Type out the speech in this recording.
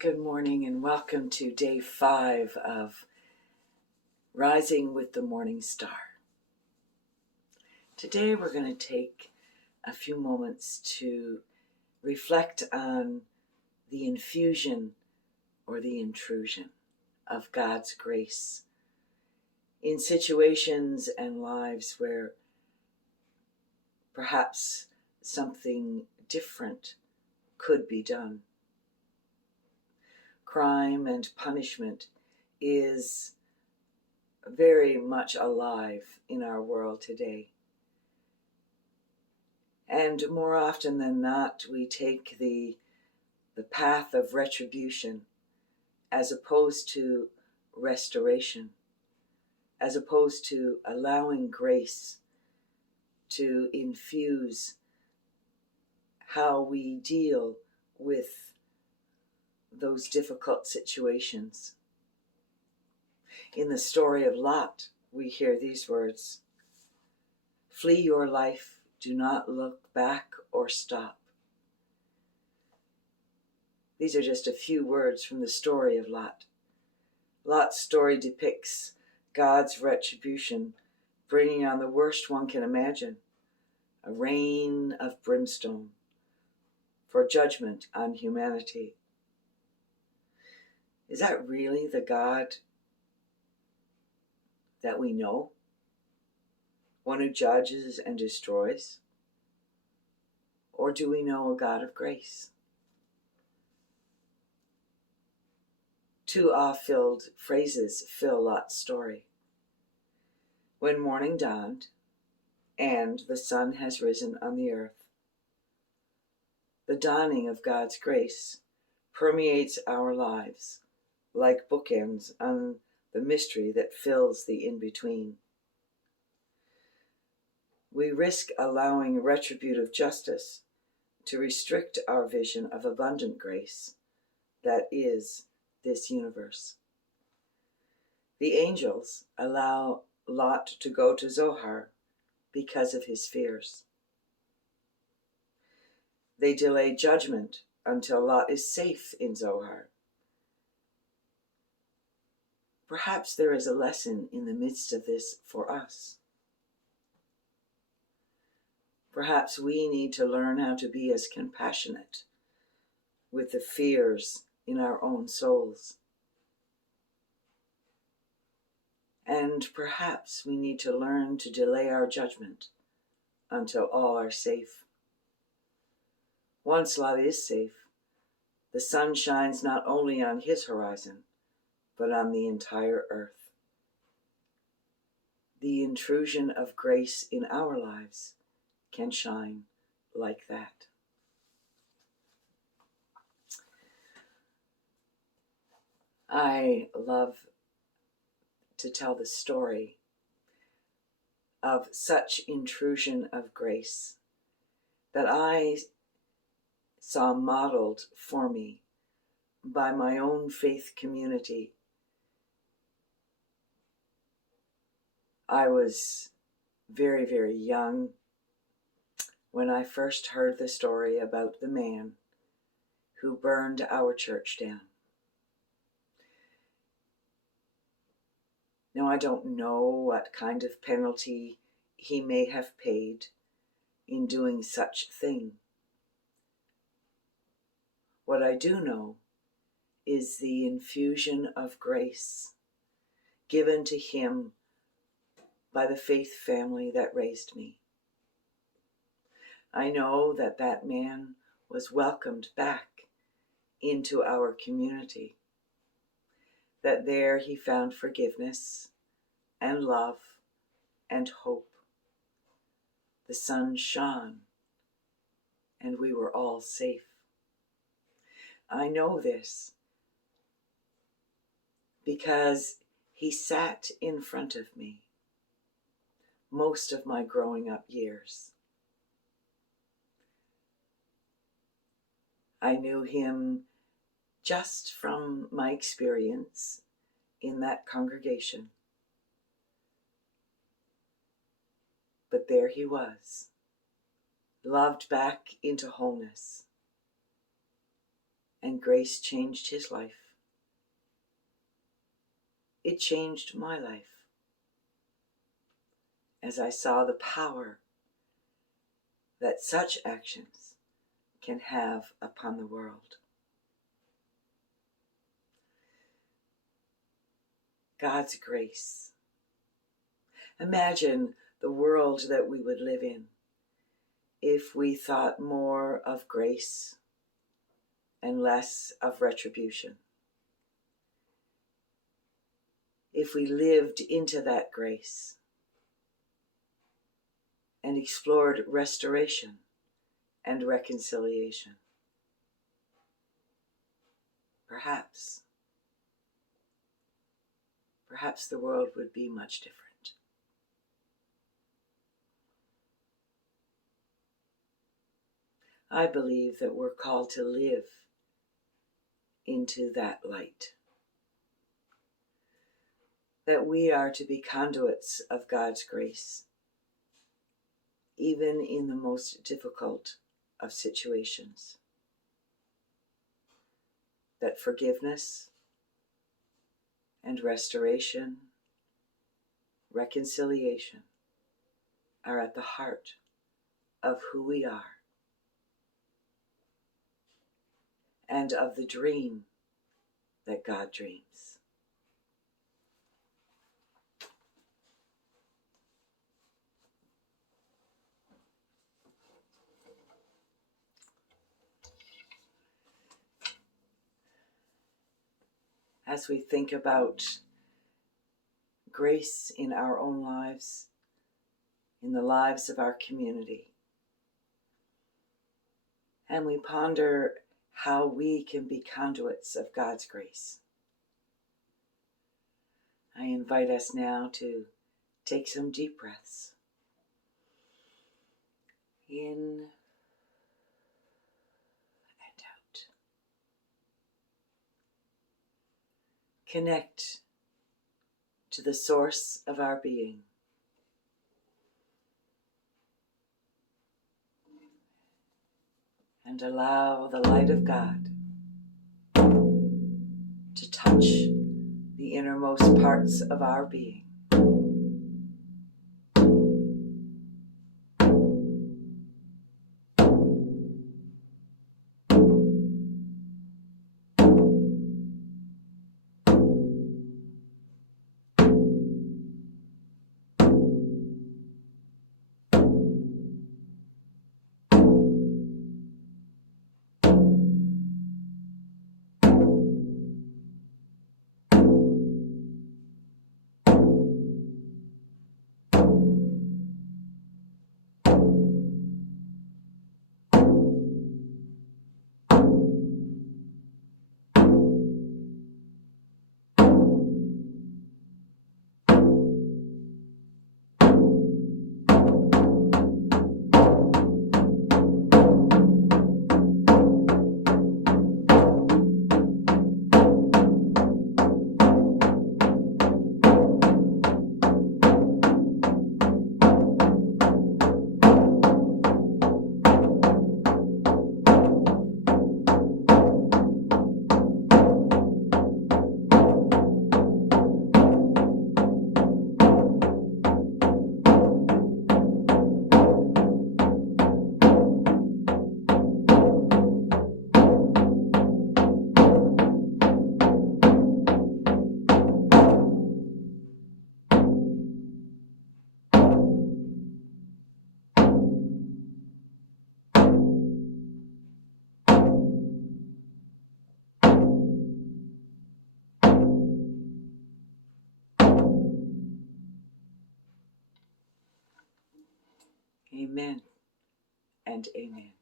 Good morning and welcome to day 5 of Rising with the Morning Star. Today we're going to take a few moments to reflect on the infusion or the intrusion of God's grace in situations and lives where perhaps something different could be done. Crime and punishment is very much alive in our world today. And more often than not, we take the path of retribution as opposed to restoration, as opposed to allowing grace to infuse how we deal with those difficult situations. In the story of Lot, we hear these words: "Flee your life, do not look back or stop." These are just a few words from the story of Lot. Lot's story depicts God's retribution, bringing on the worst one can imagine, a rain of brimstone for judgment on humanity. Is that really the God that we know? One who judges and destroys? Or do we know a God of grace? Two awe-filled phrases fill Lot's story. When morning dawned, and the sun has risen on the earth. The dawning of God's grace permeates our lives like bookends on the mystery that fills the in-between. We risk allowing retributive justice to restrict our vision of abundant grace that is this universe. The angels allow Lot to go to Zohar because of his fears. They delay judgment until Lot is safe in Zohar. Perhaps there is a lesson in the midst of this for us. Perhaps we need to learn how to be as compassionate with the fears in our own souls. And perhaps we need to learn to delay our judgment until all are safe. Once Lot is safe, the sun shines not only on his horizon, but on the entire earth. The intrusion of grace in our lives can shine like that. I love to tell the story of such intrusion of grace that I saw modeled for me by my own faith community. I was very, very young when I first heard the story about the man who burned our church down. Now, I don't know what kind of penalty he may have paid in doing such thing. What I do know is the infusion of grace given to him by the faith family that raised me. I know that that man was welcomed back into our community, that there he found forgiveness and love and hope. The sun shone, and we were all safe. I know this because he sat in front of me most of my growing up years. I knew him just from my experience in that congregation. But there he was, loved back into wholeness. and grace changed his life. It changed my life as I saw the power that such actions can have upon the world. God's grace. Imagine the world that we would live in if we thought more of grace and less of retribution. If we lived into that grace and explored restoration and reconciliation. Perhaps the world would be much different. I believe that we're called to live into that light. That we are to be conduits of God's grace, even in the most difficult of situations. That forgiveness and restoration, reconciliation are at the heart of who we are and of the dream that God dreams. As we think about grace in our own lives, in the lives of our community, and we ponder how we can be conduits of God's grace, I invite us now to take some deep breaths. In and out. Connect to the source of our being. And allow the light of God to touch the innermost parts of our being. Amen and amen.